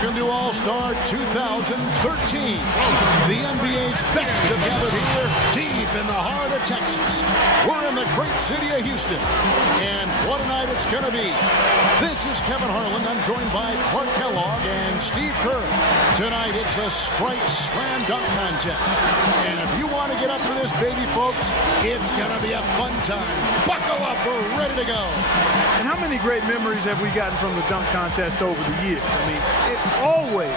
Welcome to All-Star 2013. The NBA's best have gathered here deep in the heart of Texas. We're in the great city of Houston. And what a night it's going to be. This is Kevin Harlan. I'm joined by Clark Kellogg and Steve Kerr. Tonight it's the Sprite Slam Dunk Contest. And if you want to get up for this, baby folks, it's going to be a fun time. Buckle up, we're ready to go. And how many great memories have we gotten from the dunk contest over the years? I mean, it always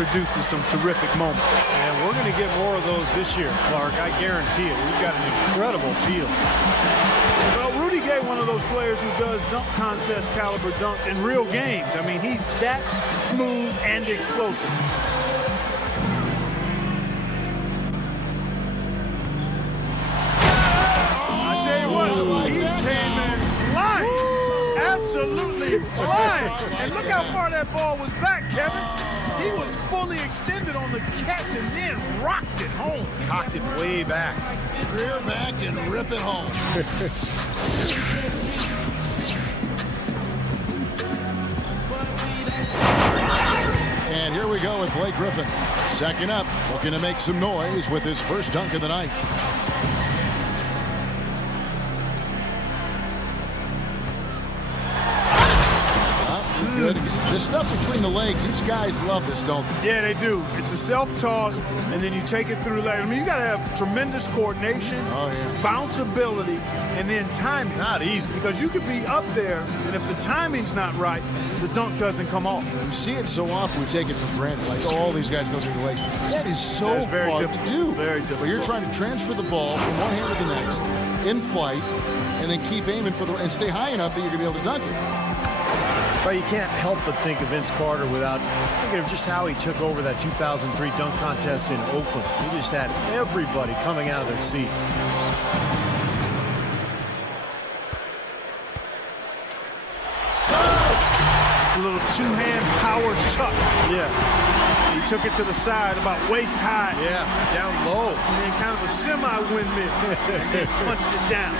produces some terrific moments. And we're going to get more of those this year, Clark. I guarantee it. We've got an incredible field. Well, Rudy Gay, one of those players who does dunk contest caliber dunks in real games. I mean, he's that smooth and explosive. I tell you what, he came in flying. Absolutely flying. And look how far that ball was back, Kevin. He was fully extended on the catch and then rocked it home. Cocked it way back. Rear back and rip it home. And here we go with Blake Griffin. Second up, looking to make some noise with his first dunk of the night. Good. The stuff between the legs, these guys love this, don't they? Yeah, they do. It's a self-toss, and then you take it through the leg. I mean, you got to have tremendous coordination, bounce ability, and then timing. Not easy. Because you could be up there, and if the timing's not right, the dunk doesn't come off. We see it so often, we take it for granted. Like, all these guys go through the legs. That is so hard to do. Very difficult. But you're trying to transfer the ball from one hand to the next, in flight, and then keep aiming for and stay high enough that you're going to be able to dunk it. But you can't help but think of Vince Carter without thinking of just how he took over that 2003 dunk contest in Oakland. He just had everybody coming out of their seats. A little two-hand power tuck. Yeah. He took it to the side about waist high. Yeah, down low. And then kind of a semi-windmill. And then punched it down.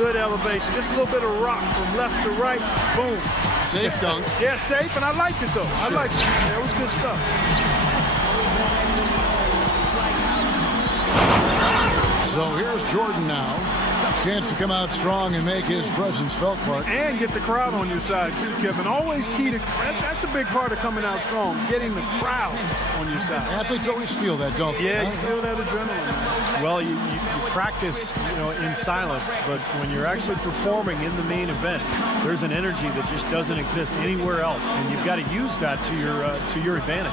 Good elevation. Just a little bit of rock from left to right. Boom. Safe dunk. Yeah, safe, and I liked it, though. I liked it. Yeah, it was good stuff. So here's Jordan now. Chance to come out strong and make his presence felt, Clark. And get the crowd on your side, too, Kevin. Always key to that's a big part of coming out strong, getting the crowd on your side. Athletes always feel that, don't they? Yeah, you feel that adrenaline. Well, you practice, in silence, but when you're actually performing in the main event, there's an energy that just doesn't exist anywhere else, and you've got to use that to your advantage.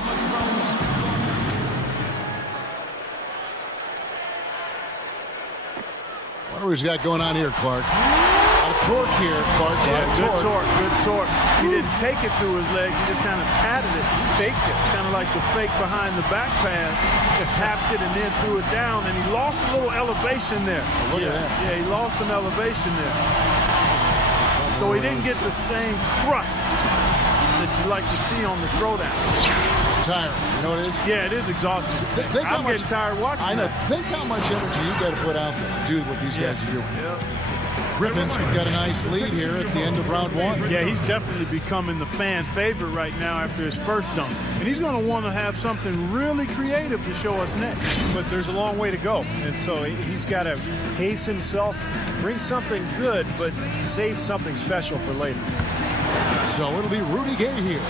What do we got going on here, Clark? A lot of torque here, Clark. Yeah, good torque. He didn't take it through his legs. He just kind of patted it, faked it. Kind of like the fake behind the back pass. Just tapped it and then threw it down, and he lost a little elevation there. Look at that. Yeah, he lost some elevation there. So he didn't get the same thrust that you like to see on the throwdown. Tired. You know what it is? Yeah, it is exhausting. I'm getting tired watching I know. that. Think how much energy you got to put out there to do what these guys are doing. Yeah. Griffin's got a nice lead here at the end of round one. Yeah, he's definitely becoming the fan favorite right now after his first dunk. And he's going to want to have something really creative to show us next. But there's a long way to go, and so he's got to pace himself, bring something good, but save something special for later. So it'll be Rudy Gay here.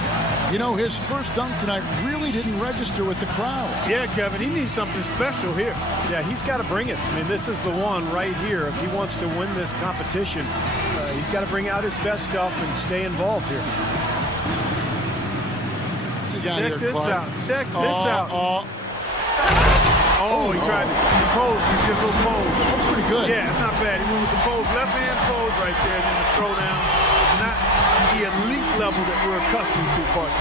You know, his first dunk tonight really didn't register with the crowd. Yeah, Kevin, he needs something special here. Yeah, he's got to bring it. I mean, this is the one right here. If he wants to win this competition, he's got to bring out his best stuff and stay involved here. Check this out. Check this out. Oh, he tried to pose. He did a little pose. That's pretty good. Yeah, it's not bad. He went with the pose, left hand pose right there, and then the throw down. Not the elite level that we're accustomed to, partner.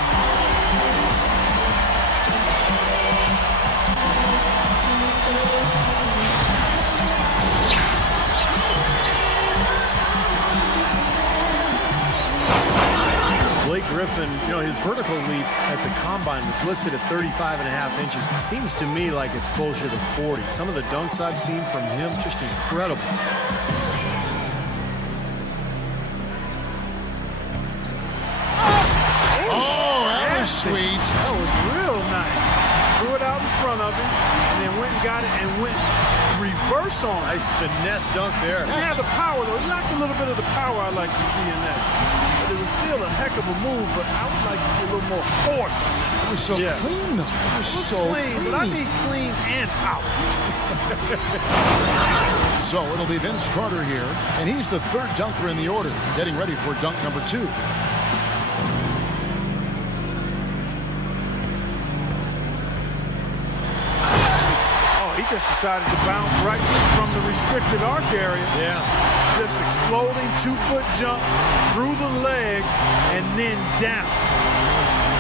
Blake Griffin, his vertical leap at the combine was listed at 35.5 inches. It seems to me like it's closer to 40. Some of the dunks I've seen from him, just incredible. sweet. That was real nice. Threw it out in front of him, and then went and got it and went reverse on it. Nice finesse dunk there. It had the power, though. It lacked a little bit of the power I like to see in that. But it was still a heck of a move, but I would like to see a little more force. It was so clean, though. It was so clean, but I need clean and power. So it'll be Vince Carter here, and he's the third dunker in the order, getting ready for dunk number 2. He just decided to bounce right from the restricted arc area. Yeah. Just exploding 2-foot jump through the legs and then down.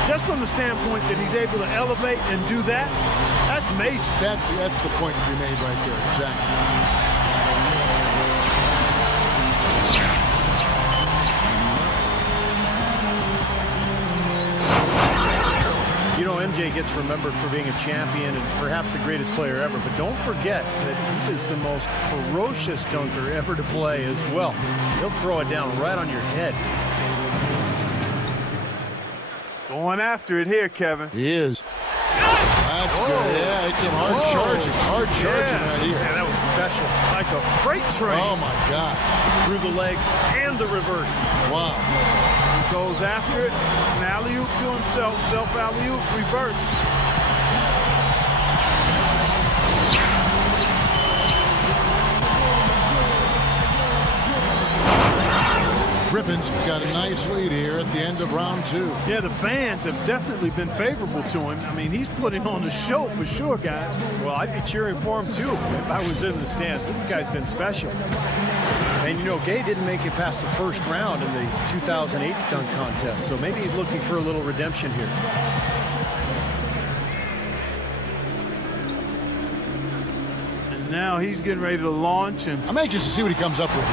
Just from the standpoint that he's able to elevate and do that, that's major. That's the point to be made right there. Exactly. You know, MJ gets remembered for being a champion and perhaps the greatest player ever, but don't forget that he is the most ferocious dunker ever to play as well. He'll throw it down right on your head. Going after it here, Kevin. He is. That's good. Yeah, it came hard charging right here. Yeah, that was special. Like a freight train. Oh, my gosh. Through the legs and the reverse. Wow. Goes after it. It's an alley-oop to himself. Self-alley-oop, reverse. Griffin's got a nice lead here at the end of round 2. Yeah, the fans have definitely been favorable to him. I mean, he's putting on the show for sure, guys. Well, I'd be cheering for him, too, if I was in the stands. This guy's been special. And, you know, Gay didn't make it past the first round in the 2008 dunk contest, so maybe he's looking for a little redemption here. And now he's getting ready to launch. And I'm anxious to see what he comes up with.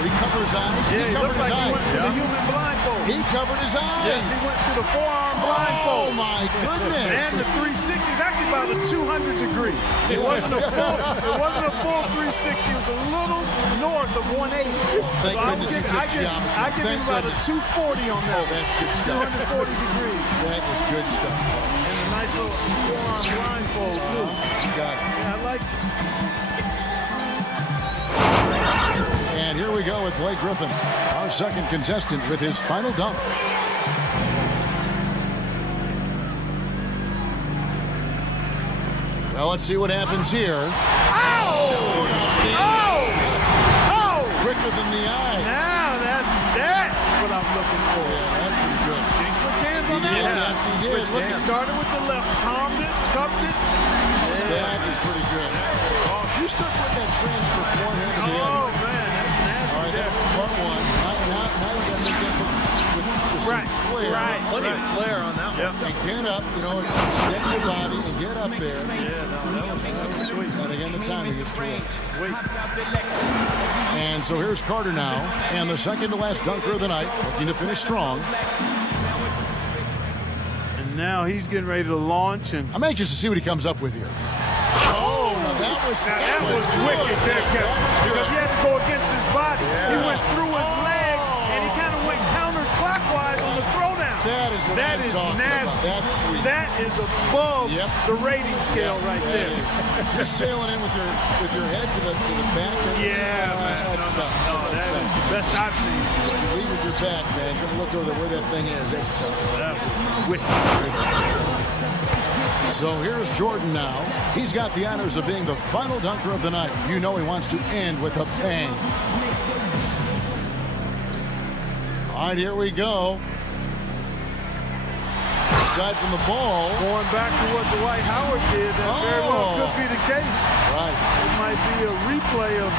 Did he cover his eyes? yeah, he looked like he went to the human blindfold. He covered his eyes. Yeah, he went to the forearm blindfold. Oh, my goodness. And the 360 is actually about a 200 degree. It wasn't a full 360. It was a little north of 180. Thank goodness he took geometry. I give him about a 240 on that. Oh, that's good stuff. 240 degrees. That is good stuff. And a nice little forearm blindfold, too. You got it. Yeah, I like it. And here we go with Blake Griffin, our second contestant, with his final dunk. Well, let's see what happens here. Oh! Quicker than the eye. Now that's what I'm looking for. Yeah, that's pretty good. Did he switch hands on that? Yes, he did. Look, he started with the left, palmed it, cupped it. That is pretty good. You start putting that transfer forehand to the other. Oh, man, that's nasty. All right, that's part one. Now you got to make that with some flair. Right. Plenty of flair on that one. And get up, you know, get your body and get up there. Yeah, no, that was sweet. And again, the timing is terrific. And so here's Carter now, and the second to last dunker of the night, looking to finish strong. And now he's getting ready to launch. And I'm anxious to see what he comes up with here. Oh, that was wicked there, Kevin, because he had to go against his body. He went through his leg, and he kind of went counterclockwise on the throwdown. That is what I'm talking about. That's sweet. That is above the rating scale right there. You're sailing in with your head to the back. Yeah, man. That's tough. No, that is the best I've seen. Lead with your back, man. Try to look over where that thing is. That's tough. That was wicked. So here's Jordan now. He's got the honors of being the final dunker of the night. You know he wants to end with a bang. All right, here we go. Aside from the ball. Going back to what Dwight Howard did, that very well could be the case. Right. It might be a replay of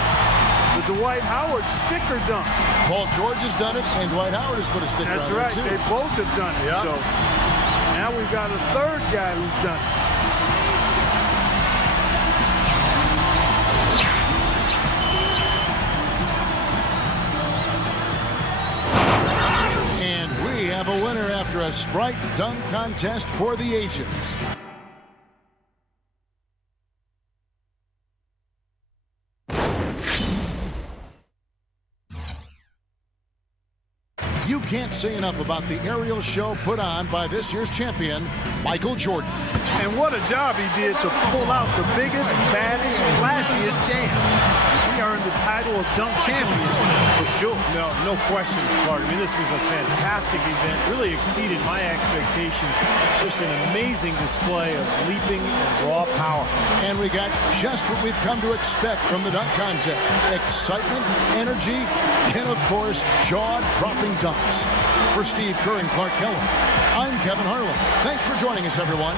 the Dwight Howard sticker dunk. Paul George has done it, and Dwight Howard has put a sticker That's on right. it, too. They both have done it. Yeah. So now we've got a third guy who's done it. We have a winner after a Sprite dunk contest for the ages. You can't say enough about the aerial show put on by this year's champion, Michael Jordan. And what a job he did to pull out the biggest, baddest, flashiest champ. He earned the title of dunk champion for sure. No question, Clark. I mean, this was a fantastic event. Really exceeded my expectations. Just an amazing display of leaping and raw power. And we got just what we've come to expect from the dunk contest. Excitement, energy, and of course, jaw-dropping dunks. For Steve Kerr and Clark Kellum, I'm Kevin Harlan. Thanks for joining us, everyone.